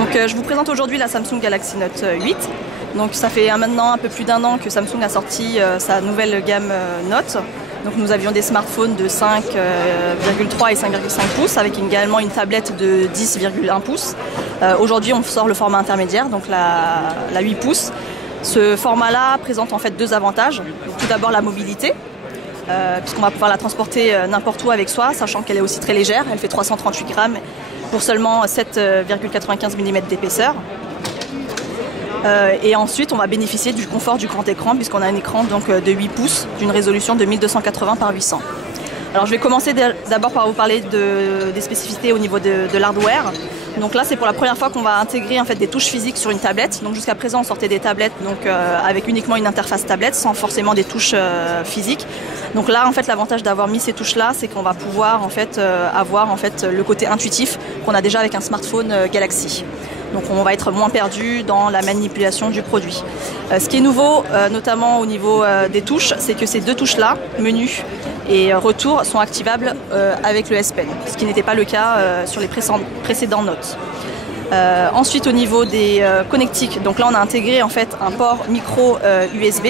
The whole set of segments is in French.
Donc je vous présente aujourd'hui la Samsung Galaxy Note 8. Donc ça fait maintenant un peu plus d'1 an que Samsung a sorti sa nouvelle gamme Note. Donc nous avions des smartphones de 5,3 et 5,5 pouces avec également une tablette de 10,1 pouces. Aujourd'hui on sort le format intermédiaire, donc la 8 pouces. Ce format-là présente en fait deux avantages. Tout d'abord la mobilité, puisqu'on va pouvoir la transporter n'importe où avec soi, sachant qu'elle est aussi très légère. Elle fait 338 grammes pour seulement 7,95 mm d'épaisseur. Et ensuite, on va bénéficier du confort du grand écran, puisqu'on a un écran donc, de 8 pouces d'une résolution de 1280 par 800. Alors, je vais commencer d'abord par vous parler des spécificités au niveau de l'hardware. Donc là, c'est pour la première fois qu'on va intégrer en fait, des touches physiques sur une tablette. Donc jusqu'à présent, on sortait des tablettes donc, avec uniquement une interface tablette, sans forcément des touches physiques. Donc là, en fait, l'avantage d'avoir mis ces touches-là, c'est qu'on va pouvoir en fait, avoir en fait, le côté intuitif qu'on a déjà avec un smartphone Galaxy. Donc on va être moins perdu dans la manipulation du produit. Ce qui est nouveau, notamment au niveau des touches, c'est que ces deux touches-là, menu et retour, sont activables avec le S Pen, ce qui n'était pas le cas sur les précédents Notes. Ensuite, au niveau des connectiques, donc là on a intégré en fait un port micro USB,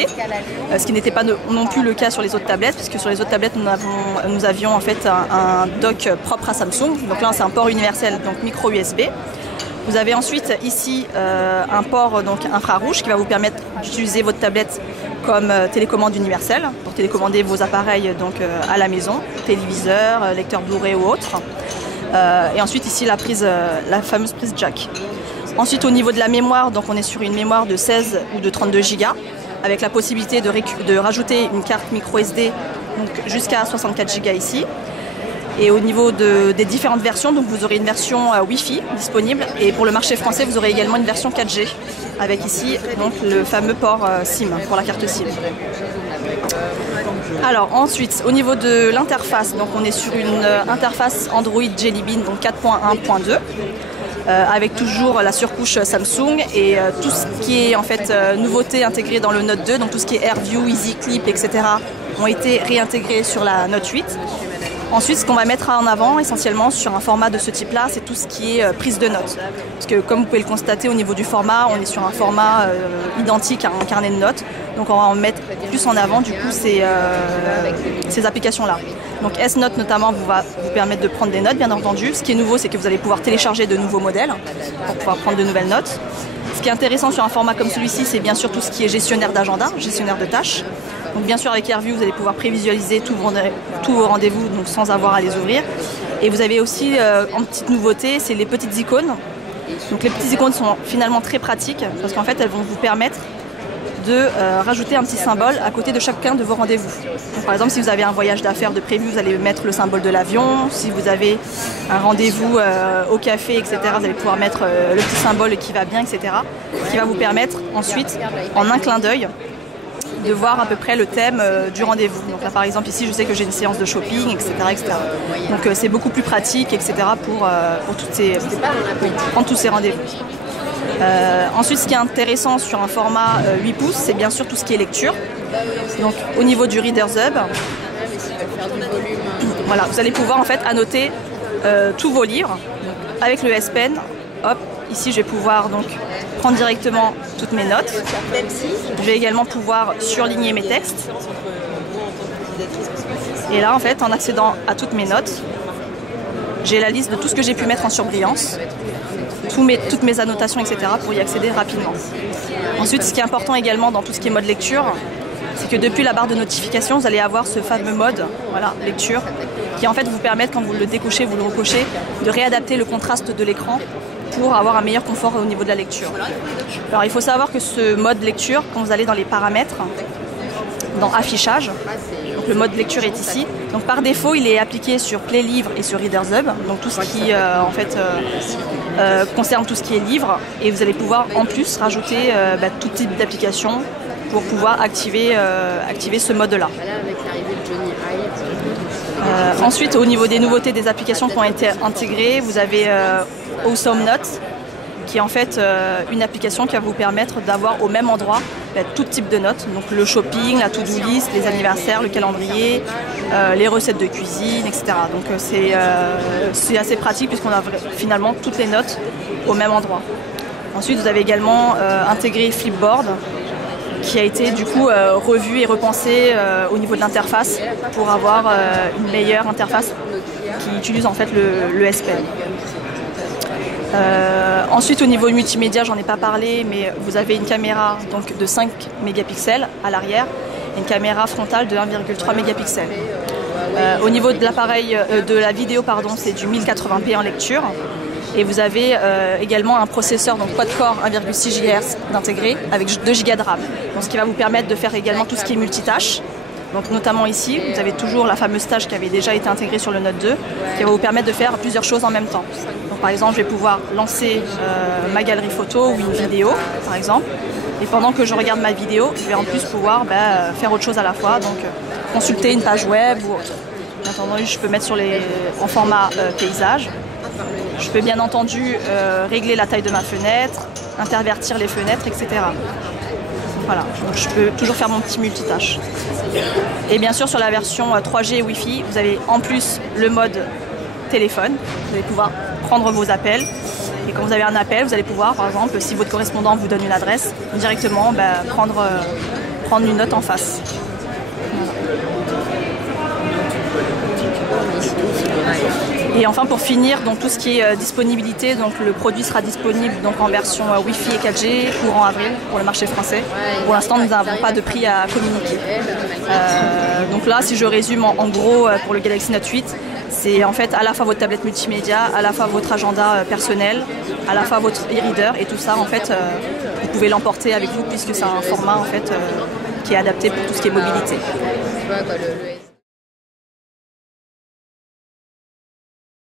ce qui n'était pas non plus le cas sur les autres tablettes, puisque sur les autres tablettes nous avions en fait un dock propre à Samsung. Donc là c'est un port universel, donc micro USB. Vous avez ensuite ici un port donc, infrarouge qui va vous permettre d'utiliser votre tablette comme télécommande universelle pour télécommander vos appareils donc, à la maison, téléviseur, lecteur Blu-ray ou autre. Et ensuite ici la fameuse prise jack. Ensuite au niveau de la mémoire, donc on est sur une mémoire de 16 ou de 32 Go avec la possibilité de rajouter une carte micro SD jusqu'à 64 Go ici. Et au niveau des différentes versions, donc vous aurez une version Wi-Fi disponible et pour le marché français vous aurez également une version 4G avec ici donc, le fameux port SIM pour la carte SIM. Alors ensuite au niveau de l'interface, donc on est sur une interface Android Jelly Bean donc 4.1.2 avec toujours la surcouche Samsung et tout ce qui est en fait nouveauté intégrée dans le Note 2, donc tout ce qui est AirView, Easy Clip, etc. ont été réintégrés sur la Note 8. Ensuite, ce qu'on va mettre en avant essentiellement sur un format de ce type-là, c'est tout ce qui est prise de notes. Parce que comme vous pouvez le constater au niveau du format, on est sur un format identique à un carnet de notes. Donc on va en mettre plus en avant du coup ces applications-là. Donc S-Note notamment va vous permettre de prendre des notes bien entendu. Ce qui est nouveau, c'est que vous allez pouvoir télécharger de nouveaux modèles pour pouvoir prendre de nouvelles notes. Ce qui est intéressant sur un format comme celui-ci, c'est bien sûr tout ce qui est gestionnaire d'agenda, gestionnaire de tâches. Donc bien sûr avec AirView, vous allez pouvoir prévisualiser tous vos rendez-vous donc sans avoir à les ouvrir. Et vous avez aussi en petite nouveauté, c'est les petites icônes. Donc les petites icônes sont finalement très pratiques parce qu'en fait elles vont vous permettre de rajouter un petit symbole à côté de chacun de vos rendez-vous. Donc, par exemple, si vous avez un voyage d'affaires de prévu, vous allez mettre le symbole de l'avion. Si vous avez un rendez-vous au café, etc., vous allez pouvoir mettre le petit symbole qui va bien, etc., qui va vous permettre ensuite, en un clin d'œil, de voir à peu près le thème du rendez-vous. Donc là par exemple ici je sais que j'ai une séance de shopping, etc. Donc c'est beaucoup plus pratique, etc. pour prendre tous ces rendez-vous. Ensuite ce qui est intéressant sur un format 8 pouces, c'est bien sûr tout ce qui est lecture. Donc au niveau du Reader's Hub, voilà, vous allez pouvoir en fait annoter tous vos livres. Donc, avec le S Pen, hop, ici je vais pouvoir donc prendre directement toutes mes notes. Je vais également pouvoir surligner mes textes. Et là, en fait, en accédant à toutes mes notes, j'ai la liste de tout ce que j'ai pu mettre en surbrillance, toutes mes annotations, etc. pour y accéder rapidement. Ensuite, ce qui est important également dans tout ce qui est mode lecture, c'est que depuis la barre de notification, vous allez avoir ce fameux mode, voilà, lecture, qui en fait vous permet, quand vous le décochez, vous le recochez, de réadapter le contraste de l'écran pour avoir un meilleur confort au niveau de la lecture. Alors il faut savoir que ce mode lecture, quand vous allez dans les paramètres, dans affichage, donc le mode lecture est ici. Donc par défaut, il est appliqué sur Play Livre et sur Reader's Hub, donc tout ce qui en fait concerne tout ce qui est livre, et vous allez pouvoir en plus rajouter tout type d'application pour pouvoir activer ce mode-là. Ensuite, au niveau des nouveautés des applications qui ont été intégrées, vous avez Awesome Notes, qui est en fait une application qui va vous permettre d'avoir au même endroit tout type de notes, donc le shopping, la to-do list, les anniversaires, le calendrier, les recettes de cuisine, etc. Donc c'est assez pratique puisqu'on a finalement toutes les notes au même endroit. Ensuite, vous avez également intégré Flipboard, qui a été du coup revu et repensé au niveau de l'interface pour avoir une meilleure interface qui utilise en fait le SPL. Ensuite, au niveau multimédia, j'en ai pas parlé, mais vous avez une caméra donc, de 5 mégapixels à l'arrière et une caméra frontale de 1,3 mégapixels. Au niveau de l'appareil, de la vidéo, c'est du 1080p en lecture. Et vous avez également un processeur donc quad-core 1,6 GHz d'intégrer avec 2 Go de RAM. Donc, ce qui va vous permettre de faire également tout ce qui est multitâche. Donc notamment ici, vous avez toujours la fameuse tâche qui avait déjà été intégrée sur le Note 2, qui va vous permettre de faire plusieurs choses en même temps. Donc, par exemple, je vais pouvoir lancer ma galerie photo ou une vidéo, par exemple. Et pendant que je regarde ma vidéo, je vais en plus pouvoir faire autre chose à la fois, donc consulter une page web ou autre. Bien entendu, je peux mettre en format paysage. Je peux bien entendu régler la taille de ma fenêtre, intervertir les fenêtres, etc. Voilà, donc je peux toujours faire mon petit multitâche. Et bien sûr, sur la version 3G Wi-Fi, vous avez en plus le mode téléphone. Vous allez pouvoir prendre vos appels. Et quand vous avez un appel, vous allez pouvoir, par exemple, si votre correspondant vous donne une adresse, directement prendre une note en face. Et enfin, pour finir, donc tout ce qui est disponibilité, donc le produit sera disponible donc en version Wi-Fi et 4G courant avril pour le marché français. Pour l'instant, nous n'avons pas de prix à communiquer. Donc là, si je résume en gros pour le Galaxy Note 8, c'est en fait à la fois votre tablette multimédia, à la fois votre agenda personnel, à la fois votre e-reader, et tout ça en fait vous pouvez l'emporter avec vous puisque c'est un format en fait qui est adapté pour tout ce qui est mobilité.